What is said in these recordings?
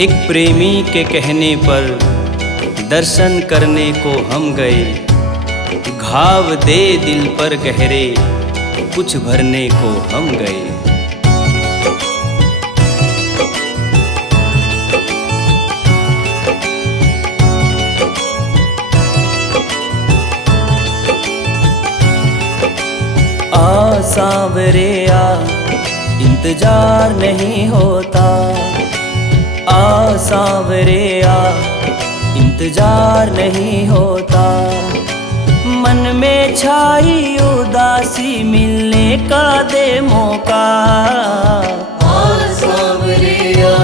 एक प्रेमी के कहने पर दर्शन करने को हम गए। घाव दे दिल पर गहरे कुछ भरने को हम गए। आ सांवरे आ, इंतजार नहीं होता। आ सांवरे आ, इंतजार नहीं होता। मन में छाई उदासी मिलने का दे मौका। आ सांवरे आ,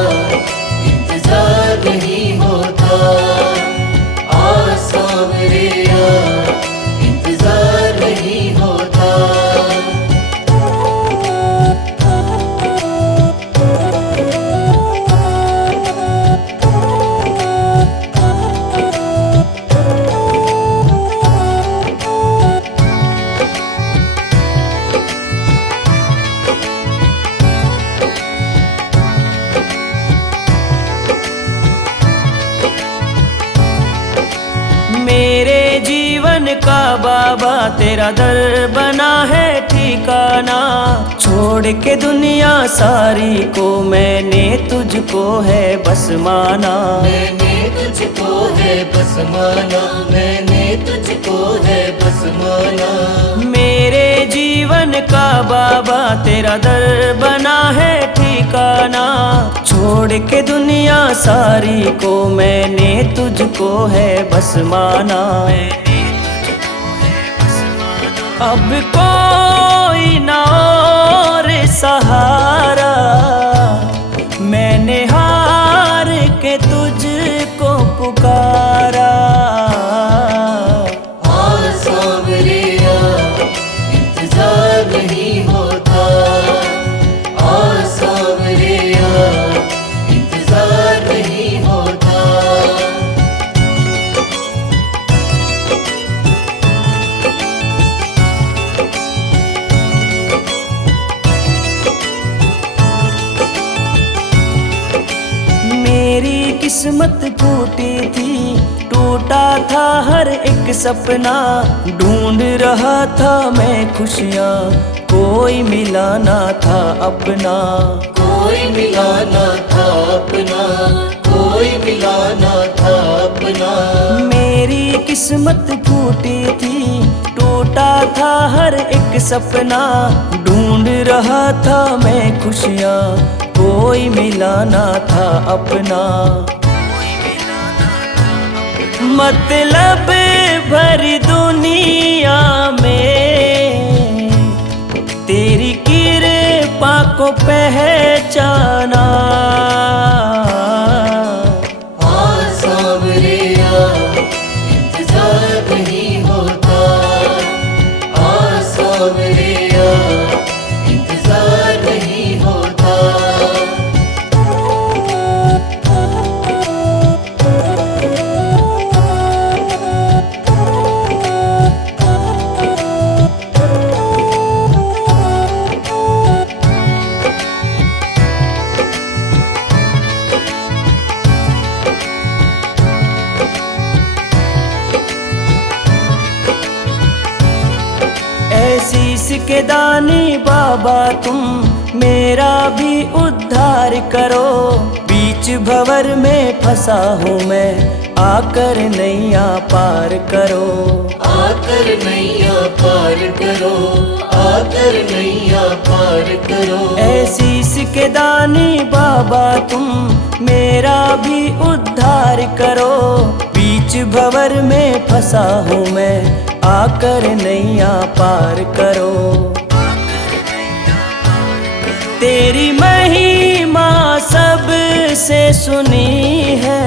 इंतजार नहीं होता। आ सांवरे आ, इंतजार नहीं होता। मेरे जीवन का बाबा तेरा दर बना है ठिकाना। छोड़ के दुनिया सारी को मैंने तुझको है बस माना। मैंने तुझको है बस माना। मैंने तुझको है बस माना। मेरे जीवन का बाबा तेरा दर बना है ठिकाना। छोड़ के दुनिया सारी को मैंने तुझको है बस माना। अब कोई ना और सहारा, मैंने हार के तुझको पुकारा। आ सांवरे आ, इंतजार नहीं होता। आ सांवरे आ, इंतजार नहीं होता। मेरी किस्मत फूटी थी, टूटा था हर एक सपना। ढूंढ रहा था मैं खुशियाँ, कोई मिला ना था अपना। कोई मिलाना था अपना। कोई मिलाना था अपना। मेरी किस्मत फूटी थी, टूटा था हर एक सपना। ढूंढ रहा था मैं खुशियाँ, कोई मिला ना था अपना। मतलब भरी दुनिया में तेरी कृपा को पहचाना। आ सांवरे आ, इंतजार नहीं होता। आ सांवरे आ, इंतजार नहीं होता। शीश के दानी बाबा तुम मेरा भी उद्धार करो। बीच भंवर में फंसा हूँ मैं, आकर नैया पार करो। आकर नैया पार करो। आकर नैया पार करो। शीश के दानी बाबा तुम मेरा भी उद्धार करो। बीच भंवर में फंसा हूँ मैं, आकर नैया पार करो। तेरी महिमा सबसे सुनी है,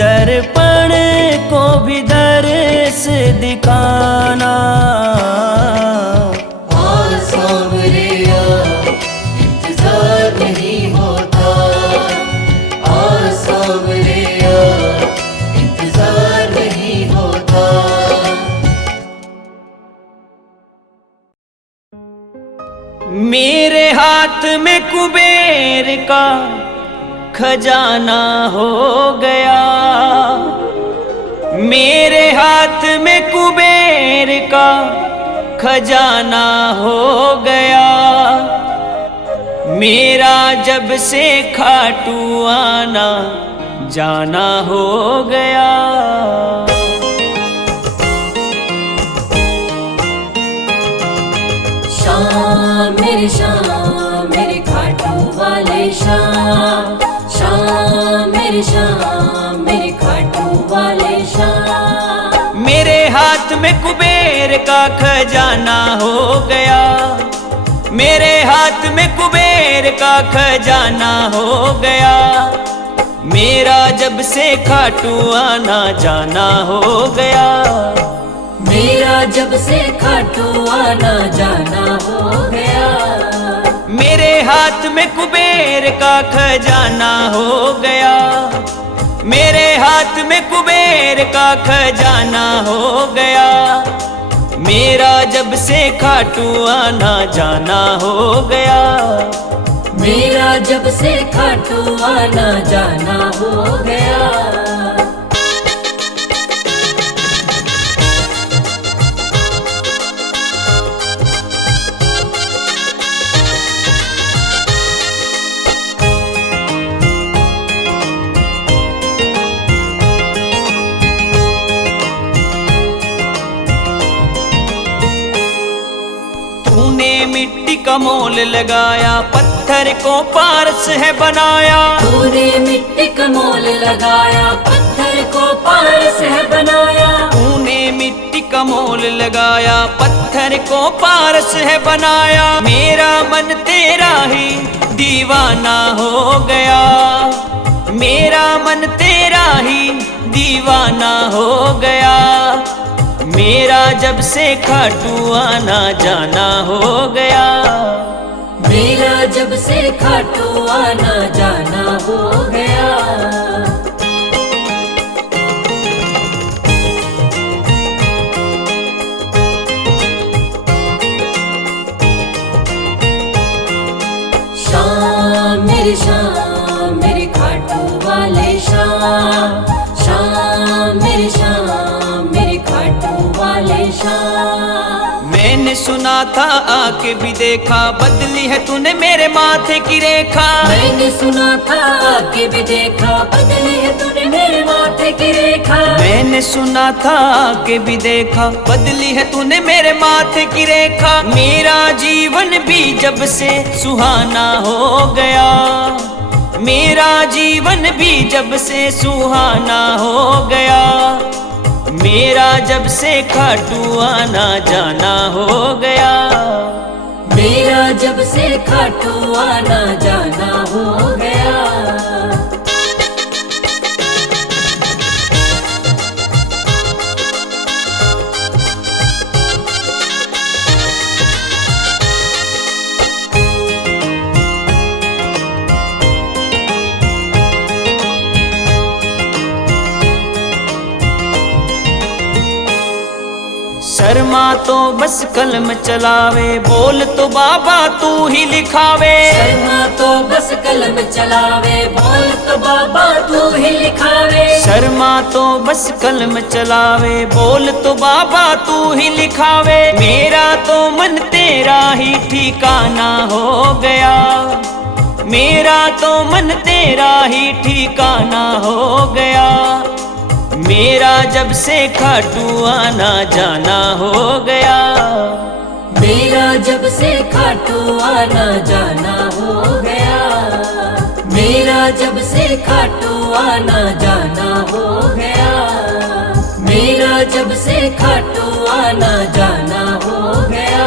दर्पण को भी दर्श दिखाना। आ सांवरे आ, इंतजार नहीं होता। आ सांवरे आ, इंतजार नहीं होता। मेरे हाथ में कुबेर का खजाना हो गया। मेरे हाथ में कुबेर का खजाना हो गया। मेरा जब से खाटू आना जाना हो गया। शाम मेरे खाटू वाले शाम, शाम मेरे खाटू वाले शाम। मेरे हाथ में कुबेर का खजाना हो गया। मेरे हाथ में कुबेर का खजाना हो गया। मेरा जब से खाटू आना जाना हो गया। मेरा जब से खाटू आना जाना हो गया। मेरे हाथ में कुबेर का खजाना हो गया। मेरे हाथ में कुबेर का खजाना हो गया। मेरा जब से खाटू आना जाना हो गया। मेरा जब से खाटू आना जाना हो गया। तूने मिट्टी का मोल लगाया, पत्थर को पारस है बनाया। तूने मिट्टी का मोल लगाया, पत्थर को पारस है बनाया। तूने मिट्टी का मोल लगाया, पत्थर को पारस है बनाया। मेरा मन तेरा ही दीवाना हो गया। मेरा मन तेरा ही दीवाना हो गया। मेरा जब से खाटू आना जाना हो गया। मेरा जब से खाटू आना जाना हो गया। शाम मेरे खाटू वाले शाम, शाम मेरे खाटू वाले शाम। मैंने सुना था आके भी देखा, बदली है तूने मेरे माथे की रेखा। मैंने सुना था आके भी देखा, बदली है तूने मेरे माथे की रेखा। मैंने सुना था आके भी देखा, बदली है तूने मेरे माथे की रेखा। मेरा जीवन भी जब से सुहाना हो गया। मेरा जीवन भी जब से सुहाना हो गया। मेरा जब से खाटू आना जाना हो गया। मेरा जब से खाटू आना जाना हो गया। शर्मा तो बस कलम चलावे, बोल तो बाबा तू ही लिखावे। शर्मा तो बस कलम चलावे, बोल तो बाबा तू ही लिखावे। शर्मा तो बस कलम चलावे, बोल तो बाबा तू ही लिखावे। मेरा तो मन तेरा ही ठिकाना हो गया। मेरा तो मन तेरा ही ठिकाना हो गया। मेरा जब से खाटू आना जाना हो गया। मेरा जब से खाटू आना जाना हो गया। मेरा जब से खाटू आना जाना हो गया। मेरा जब से खाटू आना जाना हो गया।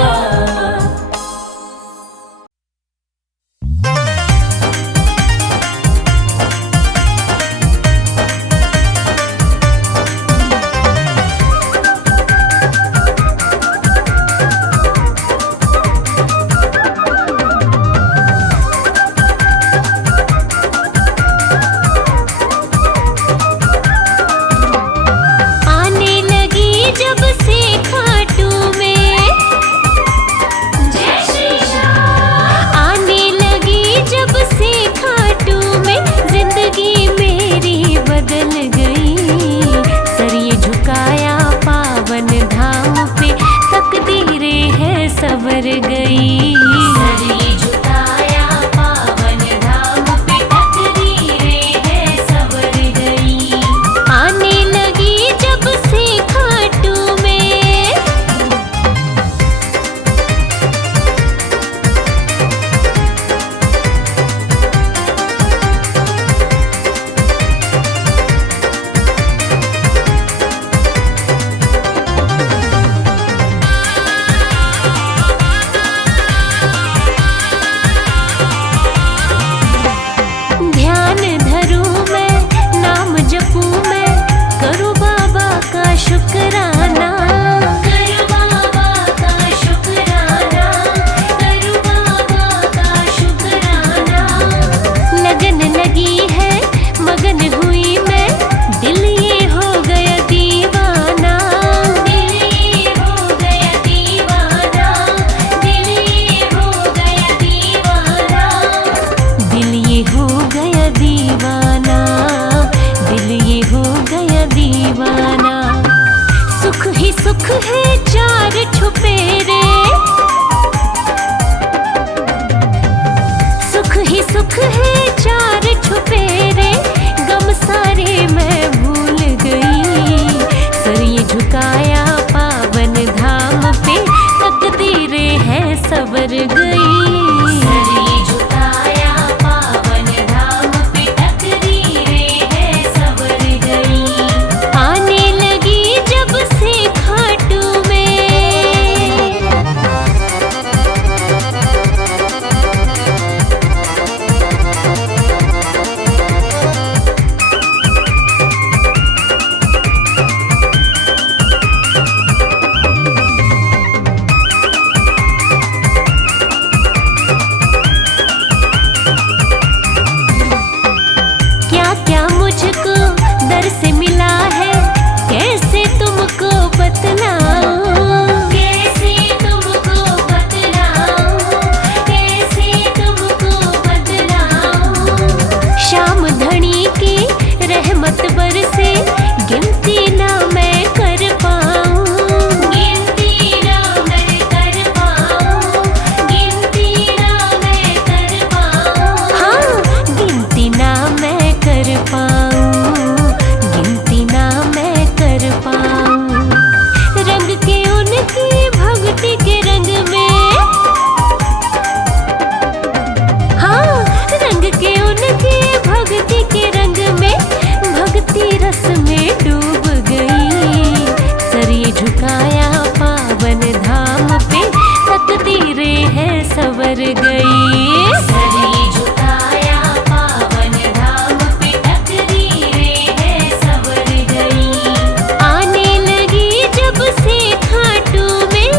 आने लगी जब से खाटू में दीवाना। सुख ही सुख है चार छुपे रे, सुख ही सुख है चार छुपे रे, गम सारे मैं भूल गई। सर ये झुकाया पावन धाम पे, तकदीरें हैं सवर गई। सर ये झुकाया पावन धाम पे, तकदीरें हैं सवर गई। आने लगी जब से खाटू में, क्या क्या मुझको दर से मिला है, कैसे तुमको बतलाऊं, कैसे तुमको बतलाऊं, कैसे तुमको बतलाऊं। शाम धनी की रहमत बरसे, गिनती ना मैं कर पाऊं, गिनती ना मैं कर पाऊं, गिनती ना मैं कर पाऊं। हाँ, गिनती ना मैं कर पाऊं, गिनती ना मैं कर पाऊं। रंग के उनकी भक्ति के रंग में, हाँ, रंग के उनकी भक्ति के रंग में, भक्ति रस में डूब गई। सर ये झुकाया पावन धाम पे, तकदीरें हैं सवर गई। सर ये झुकाया पावन धाम पे, तकदीरें हैं सवर गई। आने लगी जब से खाटू में,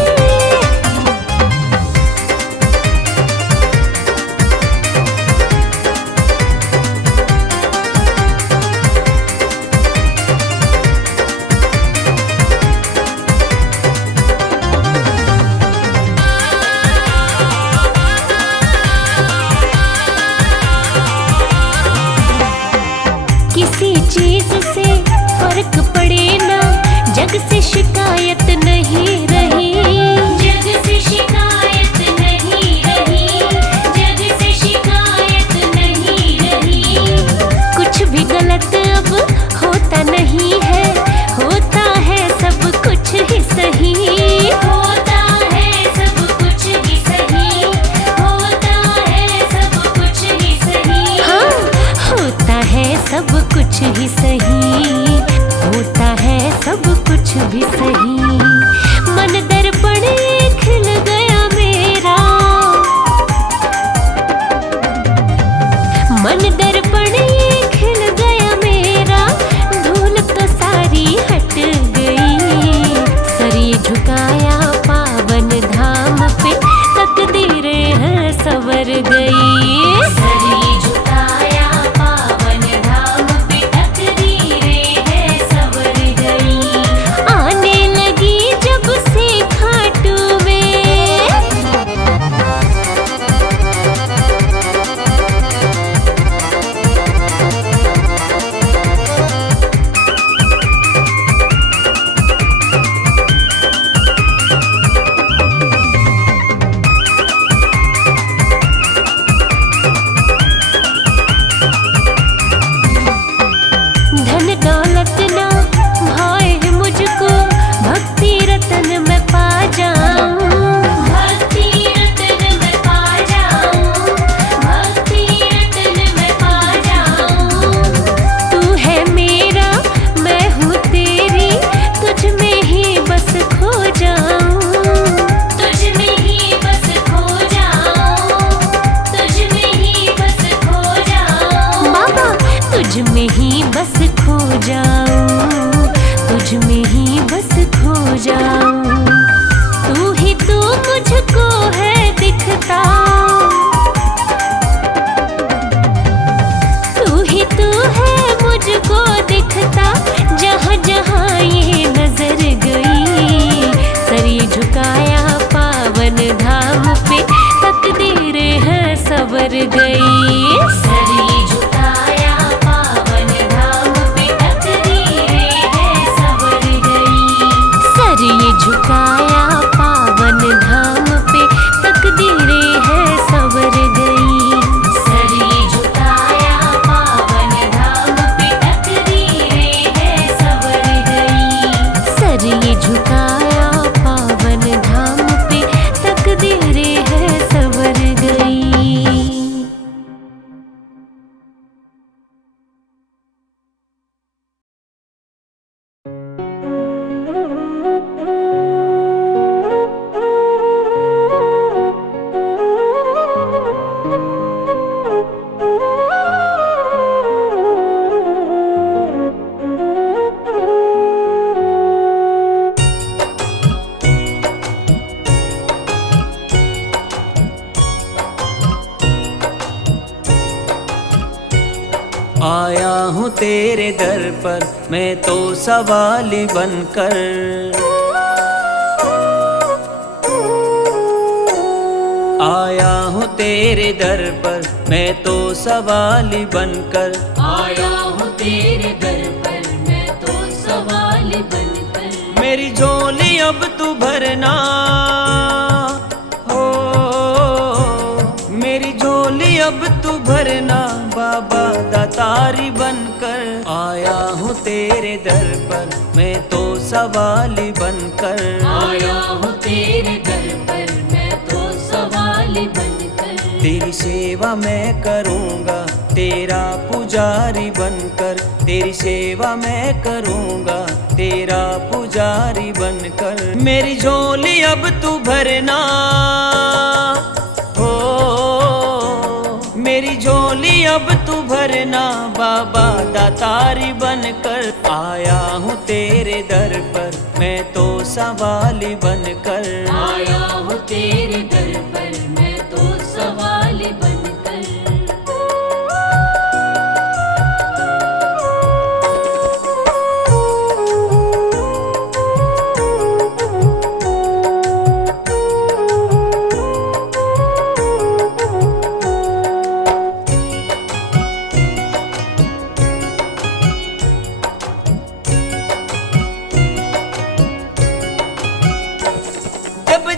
किसी चीज से फर्क पड़े ना, जग से शिकायत नहीं रही, जग से शिकायत नहीं रही, जग से शिकायत नहीं रही। कुछ भी गलत अब होता नहीं है, होता है सब कुछ ही सही, होता है सब कुछ ही सही, होता है सब कुछ ही सही। हाँ, होता है सब कुछ ही सही, होता है सब कुछ भी सही। मन दर्पण खिल गया मेरा, मन दर्पण खिल गया मेरा, धूल तो सारी हट गई। सर ये झुकाया पावन धाम पे, तकदीरें हैं सवर गई। सर ये झुकाया पावन धाम पे, तकदीरें हैं सवर गई। आने लगी जब से खाटू में, आया हूँ तेरे दर पर मैं तो सवाली बनकर। आया हूँ तेरे दर पर मैं तो सवाली बनकर। आया हूँ तेरे दर पर मैं तो सवाली बनकर। मेरी झोली अब तू भरना हो, मेरी झोली अब तू भरना बाबा दातारी बनकर। आया हूँ तेरे दर पर मैं तो सवाली बनकर। आया हूँ तेरे दर पर मैं तो सवाली बनकर। तेरी सेवा मैं करूँगा तेरा पुजारी बनकर। तेरी सेवा मैं करूँगा तेरा पुजारी बनकर। मेरी झोली अब तू भरना हो, मेरी झोली अब तू भरना बाबा दातारी बनकर। आया हूँ तेरे दर पर मैं तो सवाली बनकर। आया हूँ तेरे दर पर मैं तो सवाली बनकर।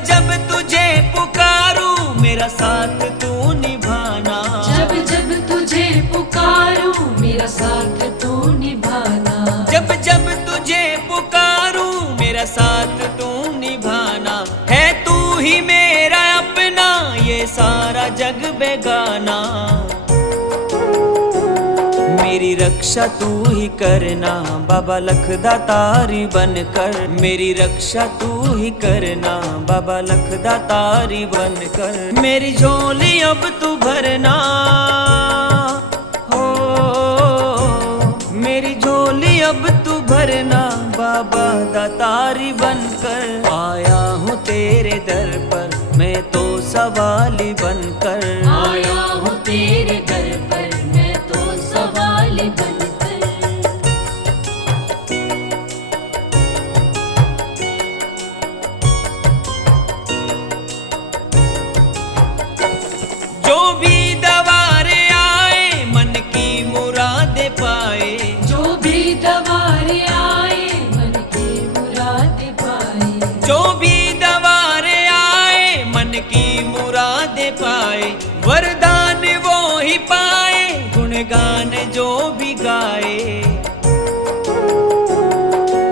जब तुझे पुकारूं मेरा साथ तू निभाना। जब जब तुझे पुकारूं मेरा साथ तू निभाना। जब जब तुझे पुकारूं मेरा साथ तू निभाना। है तू ही मेरा अपना ये सारा जग बेगाना। मेरी रक्षा तू ही करना बाबा लखदातारी बनकर। मेरी रक्षा तू ही करना बाबा लखदातारी बनकर। मेरी झोली अब तू भरना हो, मेरी झोली अब तू भरना बाबा दातारी बनकर। आया हूँ तेरे दर पर मैं तो सवाली बनकर। आया हूँ तेरे दर पर मैं तो सवाली बनकर। जो भी दवारे आए मन की मुरादे पाए। जो भी दवारे आए मन की मुराद पाए। जो भी दवारे आए मन की मुरादे पाए। वरदान वो ही पाए गुणगान जो भी गाए।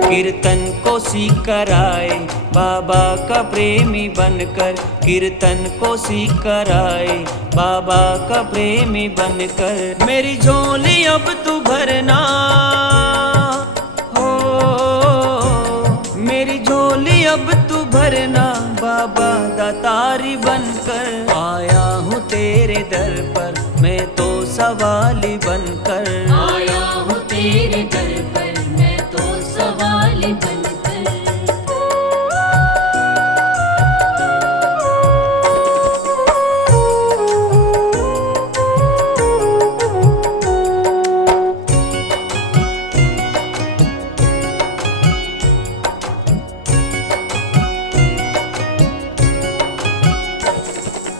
कीर्तन को सीख कर आए बाबा का प्रेमी बनकर। कीर्तन को सीख कर आए बाबा का प्रेमी बनकर। मेरी झोली अब तू भरना हो, मेरी झोली अब तू भरना बाबा दातारी बनकर। आया हूँ तेरे दर पर मैं तो सवाली बनकर। आया हूँ तेरे दर पर मैं तो सवाली बनकर।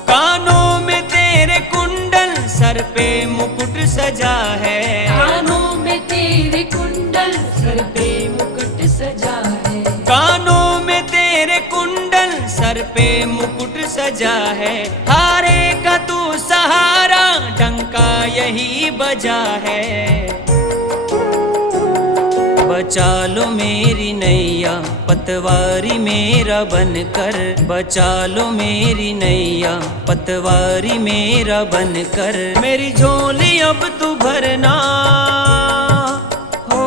कानों में तेरे कुंडल सर पे मुकुट सजा है। कानों में तेरे कुंडल सर पे मुकुट सजा है। कानों में तेरे कुंडल सर पे मुकुट सजा है। हारे का तू सहारा डंका यही बजा है। बचा लो मेरी नैया पतवारी मेरा बनकर। बचा लो मेरी नैया पतवारी मेरा बनकर। मेरी झोली अब तू भरना हो,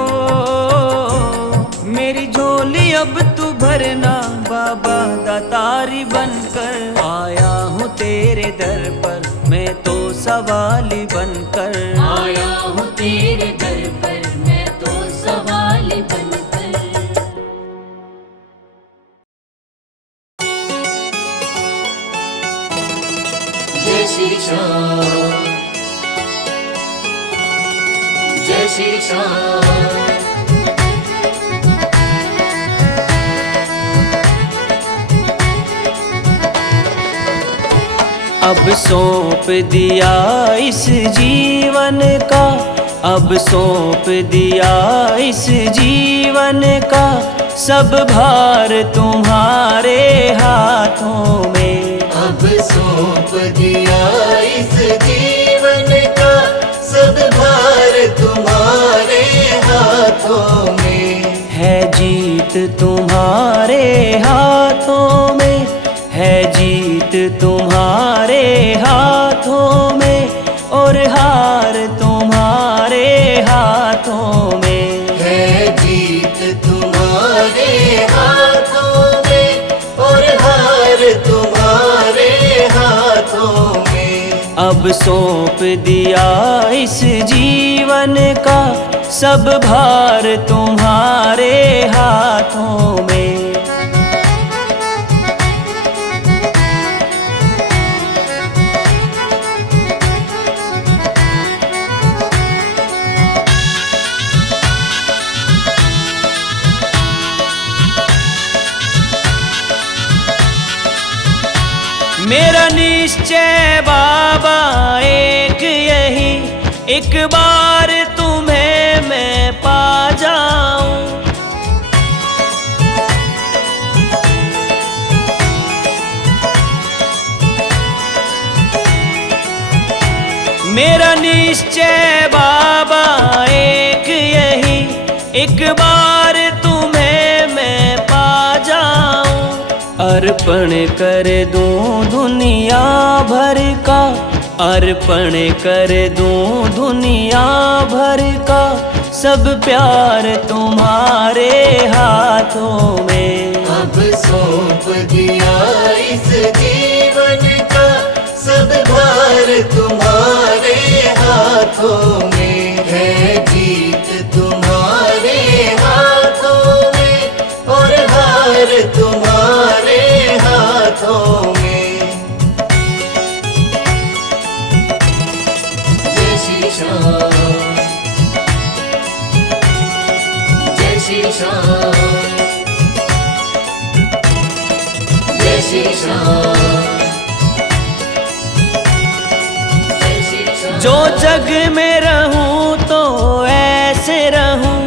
मेरी झोली अब तू भरना बाबा दातारी बनकर। आया हूँ तेरे दर पर मैं तो सवाली बनकर। आया हूँ तेरे दर पर मैं तो सवाली बनकर। जय श्री श्याम। श्याम। अब सौंप दिया इस जीवन का, अब सौंप दिया इस जीवन का, सब भार तुम्हारे हाथों में। अब सौंप दिया इस जीवन का, सब भार तुम्हारे हाथों में। है जीत तुम्हारे हाथों में, है जीत तुम्हारे हाथों में, और हार तुम्हारे हाथों में। है जीत तुम्हारे हाथों में, और हार तुम्हारे हाथों में। अब सौंप दिया इस जीवन का, सब भार तुम्हारे हाथों में। मेरा निश्चय बाबा एक यही, एक बार तुम्हें मैं पा जाऊं। मेरा निश्चय बाबा एक यही, एक बार तुम्हें मैं पा जाऊं। अर्पण कर दूं दुनिया भर का, अर्पण कर दूं दुनिया भर का, सब प्यार तुम्हारे हाथों में। अब सौंप दिया इस जीवन का, सब भार तुम्हारे हाथों में। है जीत तुम्हारे हाथों में, और हार तुम्हारे हाथों में। जय श्री श्याम, जय श्री श्याम, जय श्री श्याम। जो जग में रहूं तो ऐसे रहूं,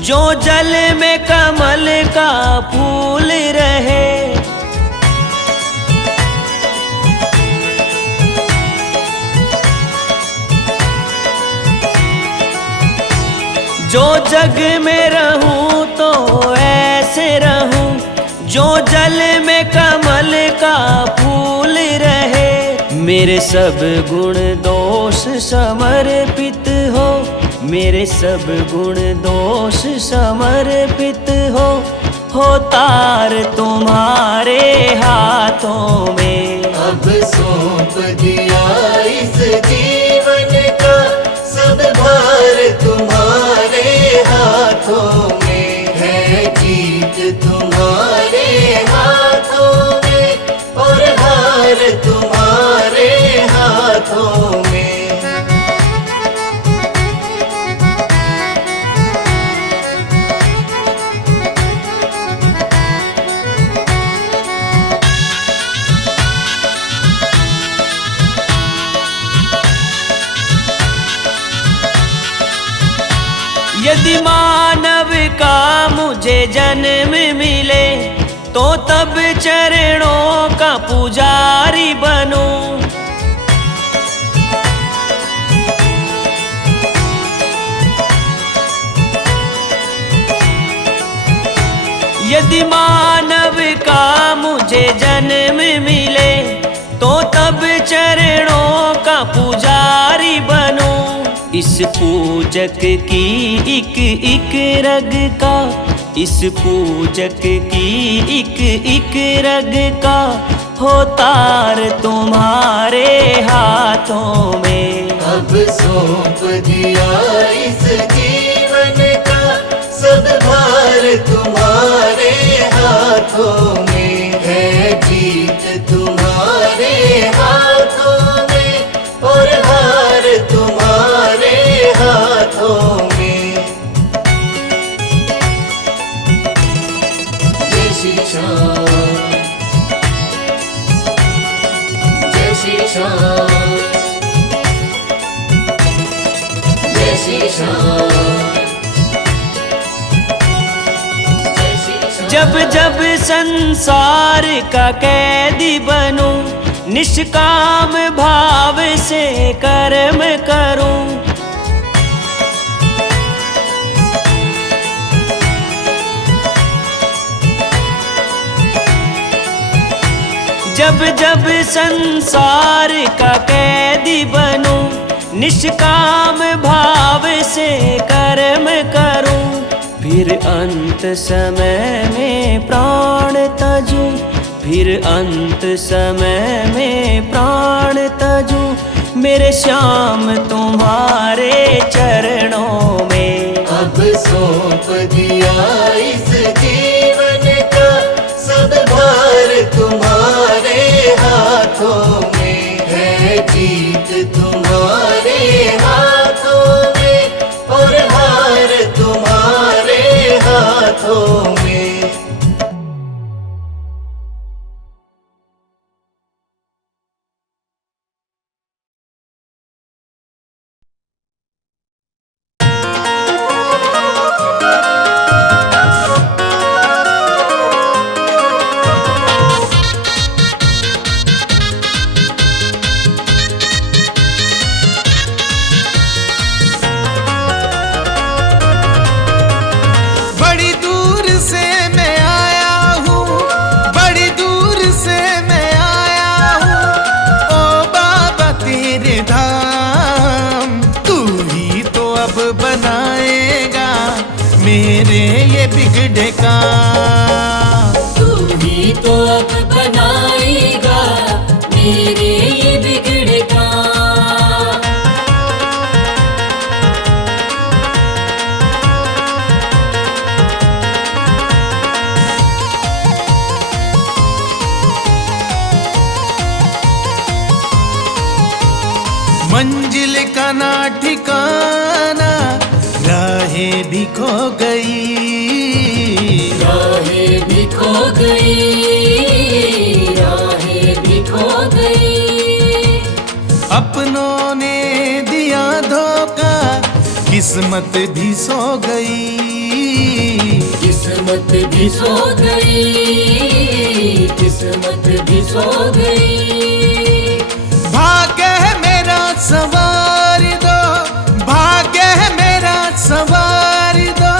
जो जल में कमल का फूल रहे। जो जग में रहूं तो ऐसे रहूं, जो जल में कमल का फूल रहे। मेरे सब गुण दोष समर्पित हो, मेरे सब गुण दोष समर्पित हो तार तुम्हारे हाथों में। अब सौंप दिया इस जीवन का, सब भार तुम्हारे हाथों में। है जीत तुम्हारे हाथों में, और हार तुम्हारे हाथों में। यदि मानव का मुझे जन्म मिले, तो तब चरणों का पुजारी बनूं। यदि मानव का मुझे जन्म मिले, तो तब चरणों का पुजारी बनूं। इस पूजक की एक एक रग का, इस पूजक की एक रग का, हो तार तुम्हारे हाथों में। अब सौंप दिया इस जीवन का, सब भार तुम्हारे हाथों में। है जीत तुम्हारे हाथों में, और हार तुम्हारे हाथों में। श्री श्याम, जय श्री श्याम। जब जब संसार का कैदी बनूं, निष्काम भाव से कर्म करूं, जब जब संसार का कैदी बनूं, निष्काम भाव से कर्म करूं, फिर अंत समय में प्राण तजूं, फिर अंत समय में प्राण तजूं, मेरे श्याम तुम्हारे चरणों में। अब सौंप दिया इस जीवन का सब भार तुम्हारे हाथों में, है जीत तुम्हारे हाथों में और हार तुम्हारे हाथों में। मेरे ये बिगड़े काम, तू ही तो अब बनाएगा मेरे ये बिगड़े काम। मंजिल का ना ठिकाना, राहें भी खो गई, राहें भी खो गई, राहें भी खो गई। अपनों ने दिया धोखा, किस्मत भी सो गई, किस्मत भी सो गई, किस्मत भी सो गई। भाग्य है मेरा सवार दो, भाग्य है मेरा सवार दो,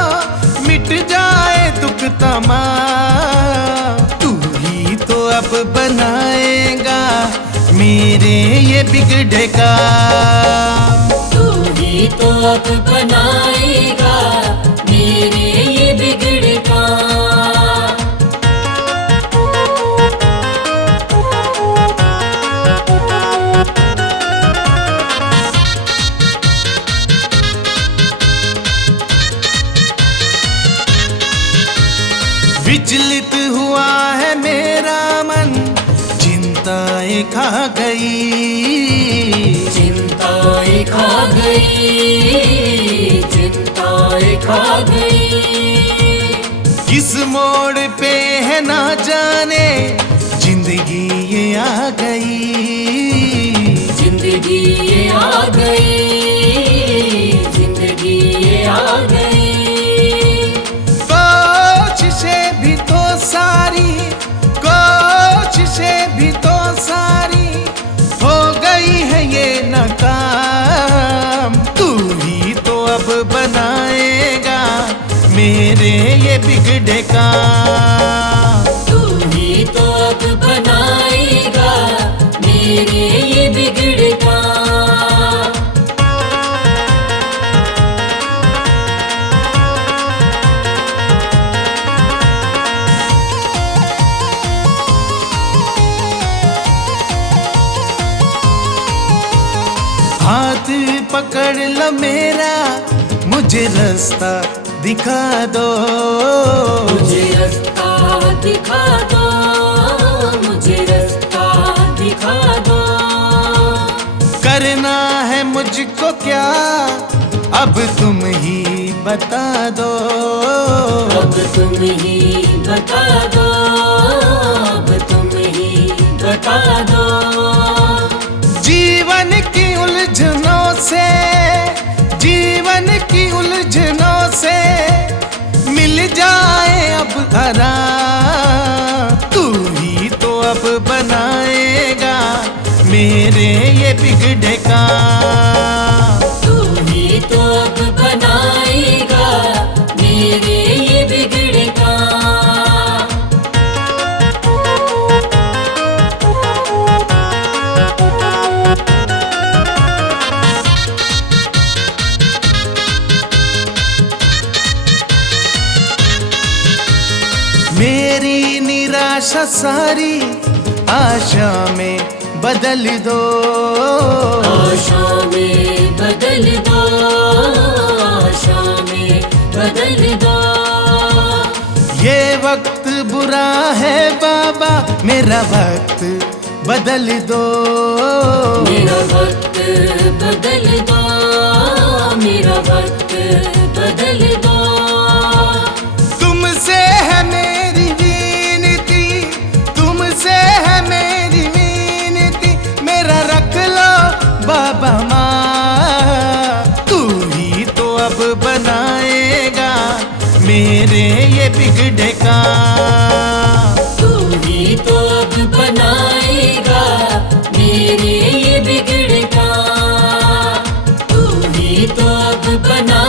मिट जाए दुख तमाम। तू ही तो अब बनाएगा मेरे ये बिगड़े काम, तू ही तो अब बनाएगा मेरे ये बिगड़े काम। विचलित हुआ है मेरा मन, चिंताएं खा गई, चिंताएं खा गई, चिंताएं खा गई। किस मोड़ पे है ना जाने जिंदगी ये आ गई, जिंदगी ये आ गई, जिंदगी ये आ गई। कोशिशें भी तो सारी, कोशिशें भी तो सारी हो गई है ये नाकाम। तू ही तो अब बनाएगा मेरे ये बिगड़े काम, तू ही तो अब बनाएगा मेरे ये बिगड़े काम। हाथ पकड़ लो मेरा, मुझे रास्ता दिखा दो, मुझे रास्ता दिखा दो, मुझे रास्ता दिखा दो। करना है मुझको क्या अब तुम ही बता दो, अब तुम ही बता दो, अब तुम ही बता दो। जीवन की उलझनों से, जीवन जाए अब आराम। तू ही तो अब बनाएगा मेरे ये बिगड़े काम। तू ही तो अब बनाएगा मेरे ये बिगड़े काम। मेरी निराशा सारी आशा में बदल दो। आशा में बदल दो, आशा में बदल दो। ये वक्त बुरा है बाबा, मेरा वक्त बदल दो। मेरा वक्त बदल दो, मेरा वक्त बदल दो। तुमसे है मेरी विनती, तुमसे है मेरी विनती, मेरा रख लो बाबा माँ। तू ही तो अब बनाएगा मेरे ये बिगड़े काम। तू ही तो अब बनाएगा मेरे ये बिगड़े काम। तू ही तो अब बना